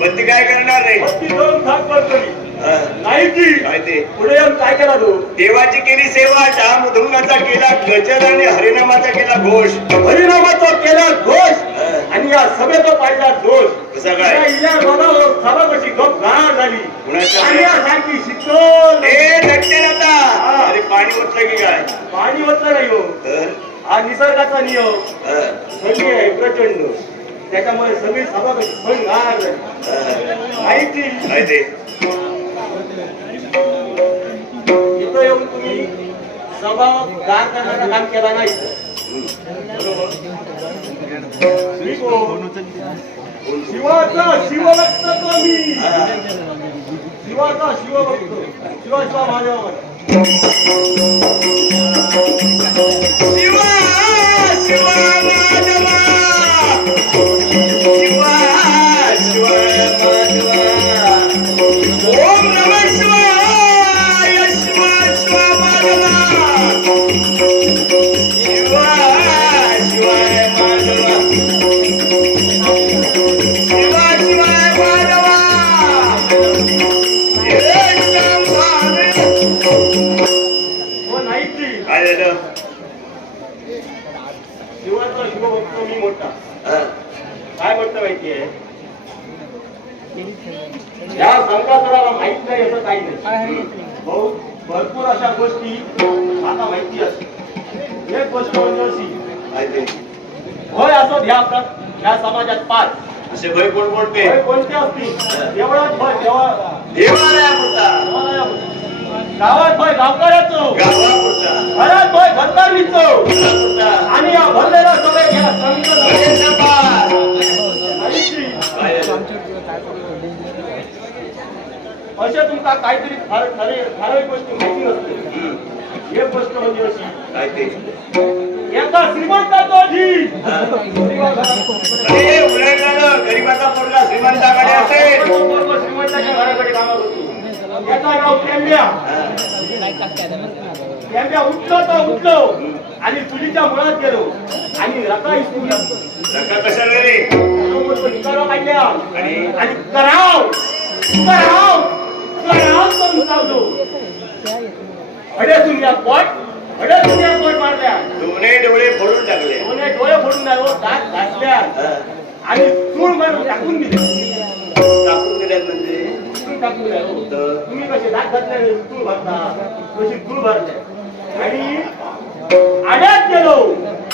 बत्ती काय करणार नाही. पुढे काय करा तू? देवाची केली सेवा डाम उधळुनाचा केला गजल आणि हरिनामाचा केला घोष. हरिनामाचा केला घोष. आणि या सभेचा पाहिला दोष. कसा काय? या मनावर गप झाली. आणि यासारखी शिकल ए अरे पाणी ओतलं की काय? पाणी ओतलं नाही हो. हा निसर्गाचा नियम प्रचंड. त्याच्यामुळे सगळी सभा इथं येऊन तुम्ही सभा गार करण्याचं काम केला नाही? शिवाचा शिवभक्त तो मी शिवाचा शिवभक्त. शिवा शिवा महादेवा शिवा शिवा. समाजात पाच असे भय कोण कोणते कोणते असतील? एवढाच भय देवा देवालयापुरता. गावात भय गावकऱ्याचो. गावापुरता. घरात भय घरदारीचो घरापुरता आणि या भरलेला सगळे घ्या संत गणेशापार. माहिती काय झालं? अशा तुमका काहीतरी ठराविक गोष्टी माहिती नसते हं. गोष्ट म्हणजे अशी काय ते? एका श्रीमंताचा जी अरे उलटलं गरीबाचा पोरगा श्रीमंताकडे असेल. श्रीमंताच्या घराकडे कामात होतो. याचा नाव टेंब्या. टेंब्या उठलो तर उठलो. आणि चुलीच्या मुळात गेलो. आणि रका इस्कुला नका कशाला रे निकाला काढल्या. आणि? कराव. कराव. कराव करून चाललो. अडे दुनिया पोट अडे दुनिया पोट मारल्या? दोन्ही डोळे फोडून टाकले. दोन्ही डोळे फोडून नाही हो, दात घासल्या. आणि चूळ मारून टाकून दिले. टाकून दिल्यात म्हणजे? टाकून दिल्या हो. तुम्ही कसे दात घातले चूळ भरता तशी चूळ भरल्या आणि आड्यात गेलो.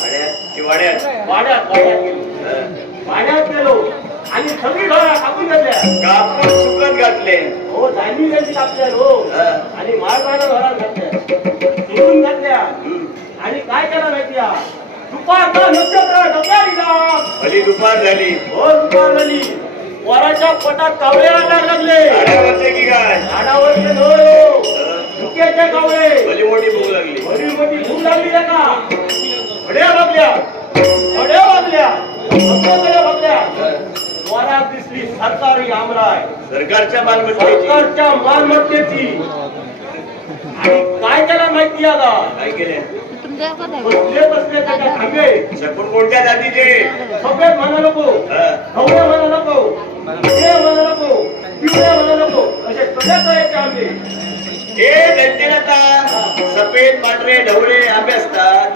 वाड्यात की वाड्यात वाड्यात वाड्यात गेलो. वाड्यात गेलो. आणि सगळी घरा टाकून घेतल्या. कापून सुकत घातले. हो दांडी त्यांची कापल्या हो. आणि माळपानं घरात घातल्या. सोडून घातल्या. आणि काय केलं माहितीया? दुपारचा नक्षत्र डोक्याला भली दुपार झाली. हो दुपार झाली. वराच्या पोटात कावळे आणायला लागले. की काय? झाडावर गेलो हं. धुक्याचे कावळे. भली मोठी भूक लागली. मोठी मोठी भूक लागली ना का? हड्या बघल्या हड्या बघल्या सगळ्या बघल्या वरात दिसली सरकारी आमराय. सरकारच्या मालमत्तेची. सरकारच्या मालमत्तेची. आणि काय त्याला माहिती आता? काय केले बसले बसले त्याच्या थांबे शकून कोणत्या जातीचे? सफेद म्हणा नको. ढवळे म्हणा नको. हे म्हणा नको. पिवळे म्हणा नको. असे सगळ्या आंबे हे दंतेलता सफेद पांढरे ढवळे आंबे असतात.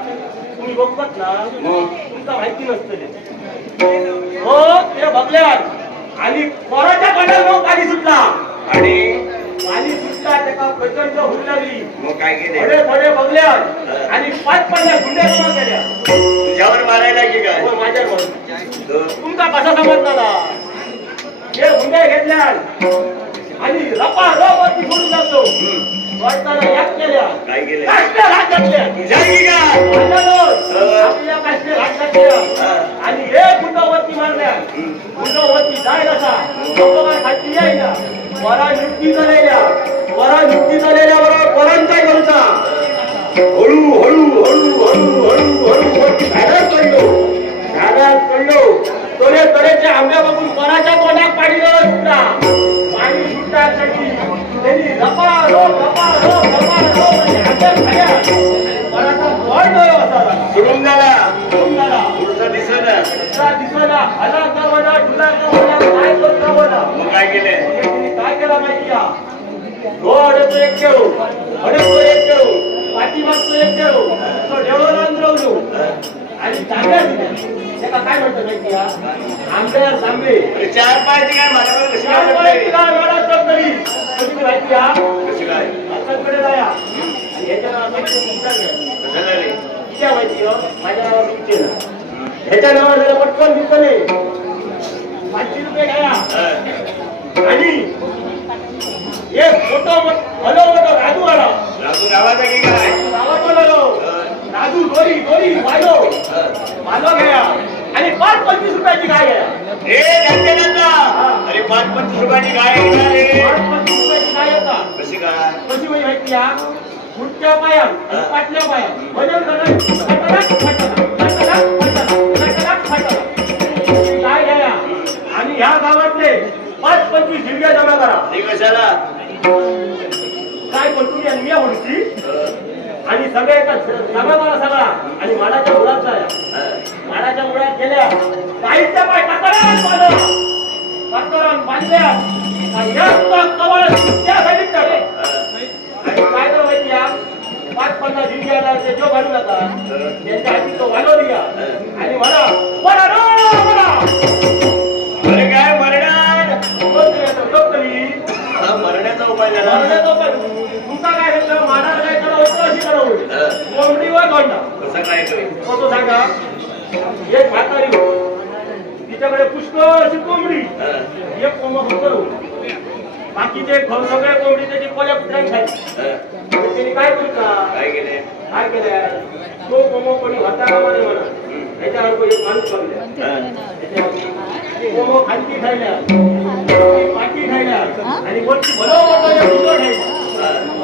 तुम्ही बघतात ना तुमचा माहिती नसतं. हो ते बघल्यात आणि कोराच्या पाण्यावर मग पाणी सुटला. आणि? पाणी सुटला त्याला प्रचंड भूक लागली मग काय केले? थोडे थोडे बघल्यात आणि पाच पडल्या गुंड्या जमा केल्या. तुझ्यावर मारायला की? काय हो माझ्यावर. तुमचा कसा समजला हे गुंड्या घेतल्यात आणि रपा रपती सोडून जातो वाटताना याद केल्या काय केले काष्टे घात घातल्या तुझ्या की? काय माझ्यावर आपल्या घात घातल्या आणि हे गुंडावरती मारल्या. गुंडावरती जाय नसा लोकं खाती यायला. वरा नियुक्ती झालेल्या. वरा नियुक्ती झालेल्या बरोबर काय करूचा. हळू हळू हळू हळू हळू हळू वरती झाडात पडलो. झाडात पडलो. तोरे तोरेच्या आंब्या बघून वराच्या तोंडात पाणी सुटला पाणी सुटण्यासाठी त्यांनी रपा रो रपा रो रपा रो म्हणजे वराचा तोंड असा सोडून झाला. सोडून झाला. पुढचा हला तुला गावाला काय करत मग काय केले? काय केला माहिती का? अडतो एक खेळू. अडतो एक खेळू. पाठीमागचं नैवेद्य हो तो देवळाला अंतरवलो आणि तांब्या दिल्या. त्याला काय म्हणतात माहिती तांबे अरे चार पायाची काय माझ्याकडे कशी काय माहिती कशी काय? जाया नावाचा माहिती हो? माझ्या नावावर तुमचे ना ह्याच्या नावावर जरा पटकन विकले पाचशे रुपये घ्या. आणि एक मोठा मोठा राजू आला. राजू नावाचा की काय? राजू दोरी दोरी वालो. वालो घ्या आणि पाच पंचवीस रुपयाची गाय घ्या अरे पाच पंचवीस रुपयाची गाय पाच पंचवीस रुपयाची गाय येतात कशी काय कशी म्हणजे माहिती या पुढच्या पायात आणि पाचल्या पायात. वजन खटखटाक. काय घ्या आणि ह्या गावातले पाच पंचवीस हिरव्या जमा करा कशाला? काय आणि मी म्हणती आणि सगळे एका जमा करा सगळा आणि माडाच्या मुळात जाया. माडाच्या मुळात गेल्या. काहीच्या पाय बांधल्या आणि या कवळ टाकले. हा. आणि काय तर माहिती या पाच पन्नास हिरवी आला ते जो घालू नका त्यांच्या हाती तो घालव दिया आणि म्हणा रो अरे काय मरणार मरण्याचा उपाय झाला. म्हणण्याचं पण तुमचा काय घेतलं मानाला काय करा होतं अशी करा होईल. कोंबडीवर गोंडा कसा काय कसं सांगा एक म्हातारी तिच्याकडे पुष्कळ अशी कोंबडी. हा. एक कोंब करू बाकीचे ख- सगळे कोंबडी त्याची कोल्या कुत्र्यात खायची हा. त्यांनी काय करूचा काय केले काय केलंय? तो कोंब कोणी होता कामा नाही म्हणा. त्याच्यावर एक माणूस खालती खायल्या पाठी आणि वरती भलं मोठं खायलं.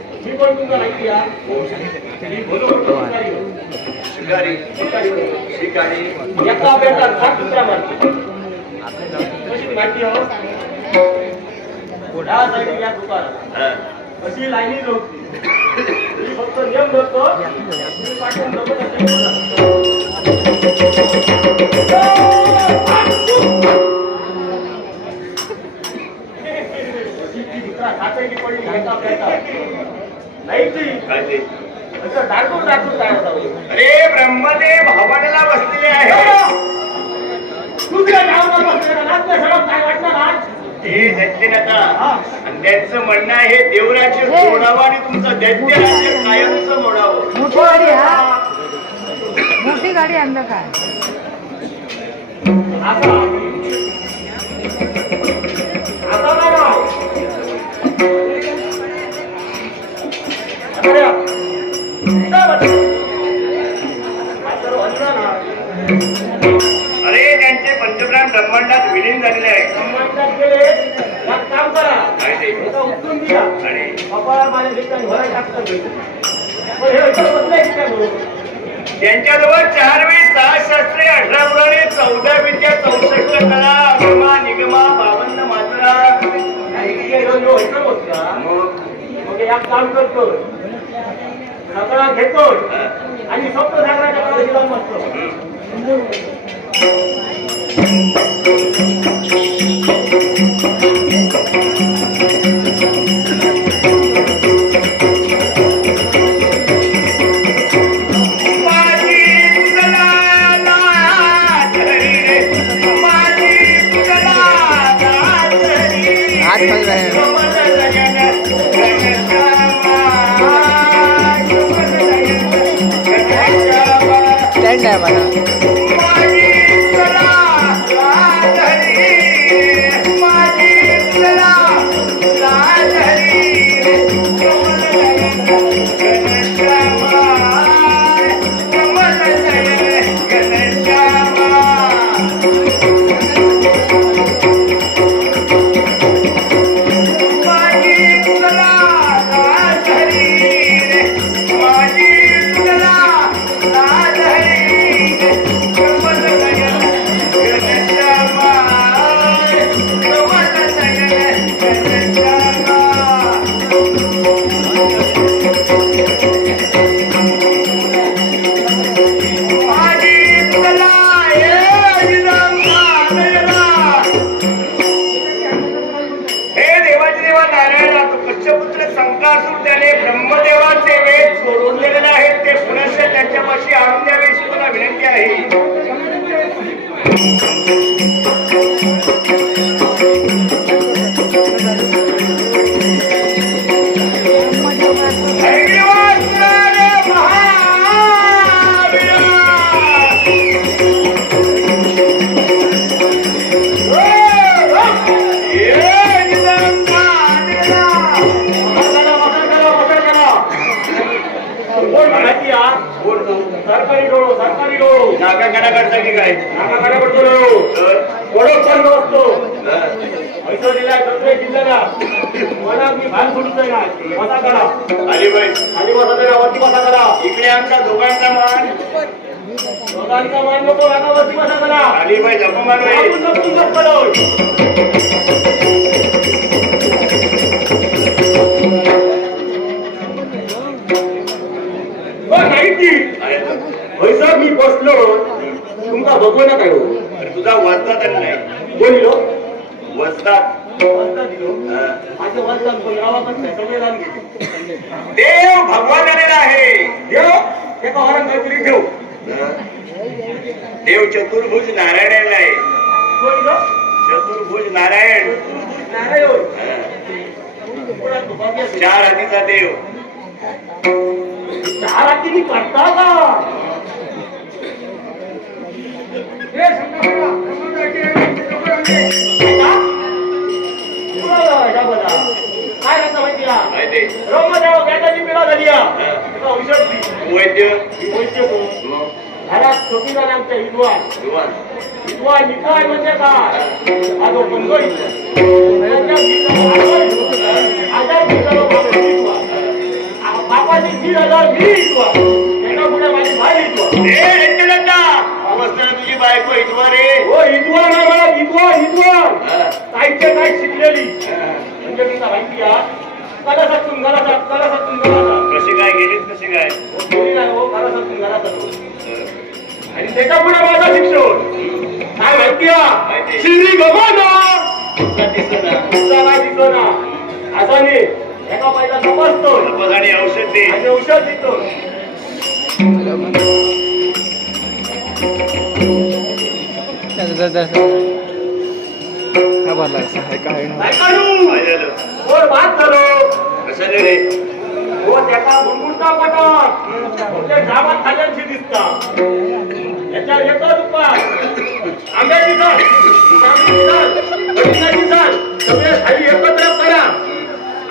शिवा माधवा शिकारी शिकारी एका सात मारतो. कशी माहिती हो या दुकानात अशी लाईनी नव्हती मी फक्त नियम धरतो पाठवून जमत ती दुसरा पडली एका अरे ब्रह्मदेव हवनाला बसलेले आहे. बसलेला काय हे हा. आणि त्यांचं म्हणणं आहे देवराज्य मोडावं आणि तुमचं दैत्य राज्य कायमचं मोडावं. मोठी गाडी हा. मोठी गाडी आणलं काय बसलंय की काय म्हणून? त्यांच्याजवळ चार वेळी सहा शास्त्रे अठरा पुराणे चौदा विद्या चौसष्ट कला अगमा निगमा बावन्न मात्रा. काम करतो. सगळा घेतो. आणि फक्त लावून बसतो. Thank you. मशी आणून द्यावी अशी मला विनंती आहे. सरकारी डोळो नाका कडाकडचा की काय? तर, ओळख पण असतो हं. पैसा दिलाय सगळे जिल्ह्याला. मला मी भान नाही मसा करा. आली बाई खाली बसा करा वरती बसा करा इकडे आमचा दोघांचा मान. दोघांचा मान नको आता वरती बसा करा आली बाई जपमान बाई पैसा मी बसलो तुमका बघू नका हो अरे तुझा वाचता तर नाही. बोलिलो घेतो देव भगवान आलेला आहे. देव एका वरात काहीतरी ठेव. देव चतुर्भुज नारायणाला आहे. बोलिलो चतुर्भुज नारायण. नारायण. चार हातीचा देव. चार हातीने करता का ऐका? पुढं या बघा. काय करता माहिती का माहिती ब्रह्मदेव गॅटाची पिढा झाली हा. एका औषध दी. वैद्य ही? वैद्य? मग घरात झाली आमच्या विद्वान. दुवान. विद्वान निकाय म्हणजे काय? हा. जो बंधू विद्वान. आ- बापाची तीन हजार मी विद्वान. त्याच्या पुढे माझी भाई विद्वान. हो विद्वान आहे विद्वान हं. काहीचे काही शिकलेली. म्हणजे माहिती घरासात कशी काय गेलीस कशी काय? हो नाही हो. आणि त्याच्या पुढे माझा शिक्षण. काय माहिती. श्री दिसेना. काय दिसना असाने एका पहिला तपासतो तपास आणि औषध दे. आणि औषध देतो. एकत्र करा.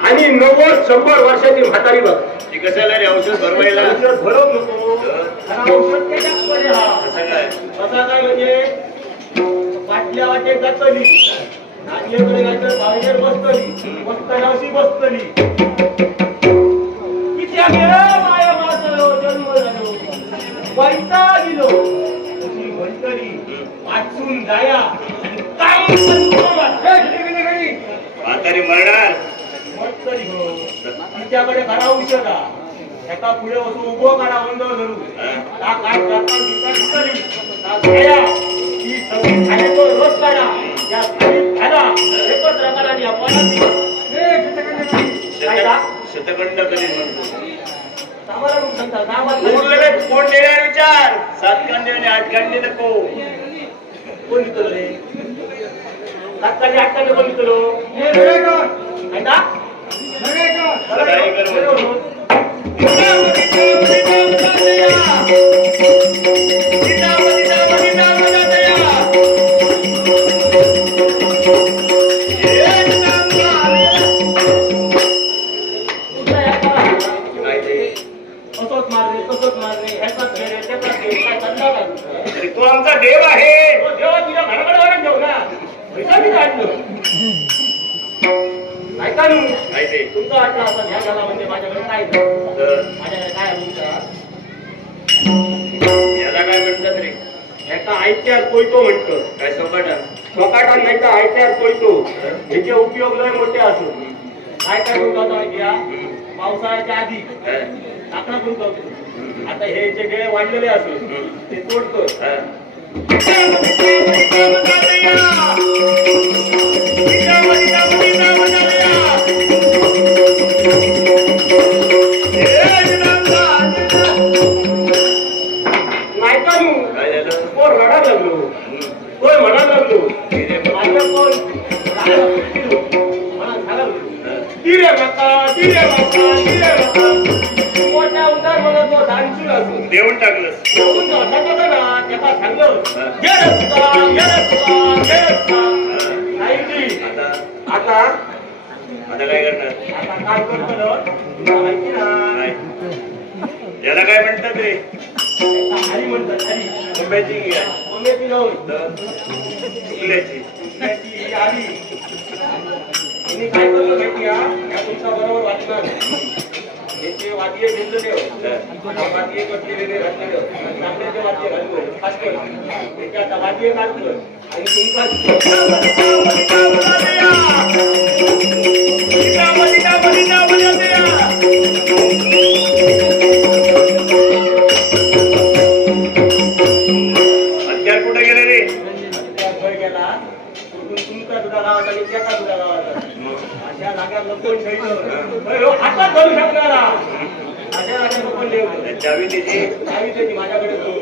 आणि नव्वद शंभर वर्षाची म्हातारी बघ. ती कशाला रे? औषध भरवायला? औषध भरव नको औषध हा काय म्हणजे? पाटल्या वाटे जातली? नागल्याकडे गायचं बाहेर बसतली बसतानाशी बसतली. किती माया माझं जन्म झालो. पैसा दिलो म्हणतली वाचून जाया. काय म्हातारी मरणार. म्हणतली हो. तिच्याकडे औषध हा. एका पुढे बसून उभं करा बंद धरू ता काय शतखंड कधी म्हणतो? उरलेले विचार? सात कांदे आणि आठ कांदे नको. कोण लिहितो रे? सातकाली आठकाली कोण लिहितो? तुमचा आठला असा ध्यान झाला म्हणजे माझ्याकडे काय माझ्याकडे काय आहे तुमचा? याला काय म्हणतात रे? आयत्यार कोयतो म्हणतो. काय सोपाटा? स्वकाटा नाही तर आयत्यार कोयतो ह्याचे उपयोग लय मोठे असो काय काय गुंतवतो माहिती? पावसाळ्याच्या आधी. लाकडं गुंतवतो आता हे जे डेळे वाढलेले असो ते तोडतो. आता आता काय करणार आता काय करतो याला काय म्हणतात रे हरी म्हणतात हरी मुंबईची मुंबईची आहे. नव्हती आली काय करतो माहिती या तुमच्या बरोबर वाचणार याचे वाद्य घेतलेले वाद्य कटलेले घातलेले वाद्य त्याच्या आता वाद्य काढलं आणि तुमचा हत्यार कुठे गेले रे घर गेला कुठून तुमचा तुझा गावात आणि त्याचा तुझा गावात अशा जागा लपून हो, आता करू शकतो. चावी त्याची माझ्याकडे तो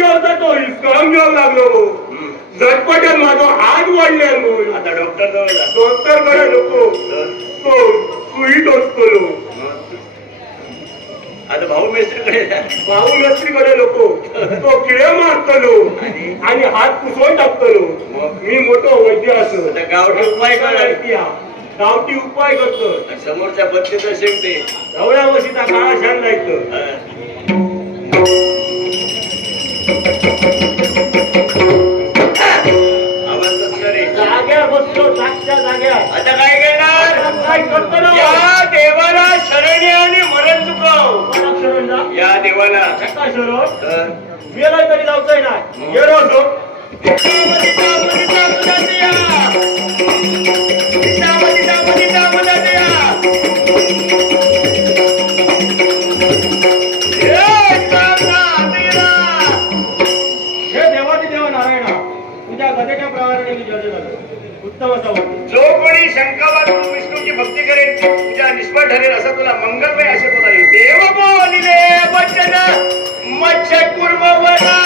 जेवता तो हिसकावून घेऊन लागलो. झटपट्यात माझा हात वाढले बोल. आता डॉक्टर डॉक्टरकडे नको. तो सुई टोचतलो. आता भाऊ मेस्त्रीकडे भाऊ नसरीकडे नको. तो किडे मारतलो आणि? हात पुसवून टाकतलो मग? मी मोठो वैद्य असो गावठी उपाय करायला गावठी उपाय करतो. समोरच्या बत्तीचं शेवटे ढवळ्या वशीचा काळा छान लागतं तर? जाऊचंय ना. ये हे देवादी देव नारायणा. तुझ्या गदेच्या प्रमाणे मी जज झालो. उत्तम असं वाटतं जो कोणी शंका वाचून विष्णूची भक्ती करेल तुझ्या निष्फळ ठरेल असं तुला मंगलमय आशीर्वाद దేవమోలిలే మచ్చ మచ్చ కుర్మవరా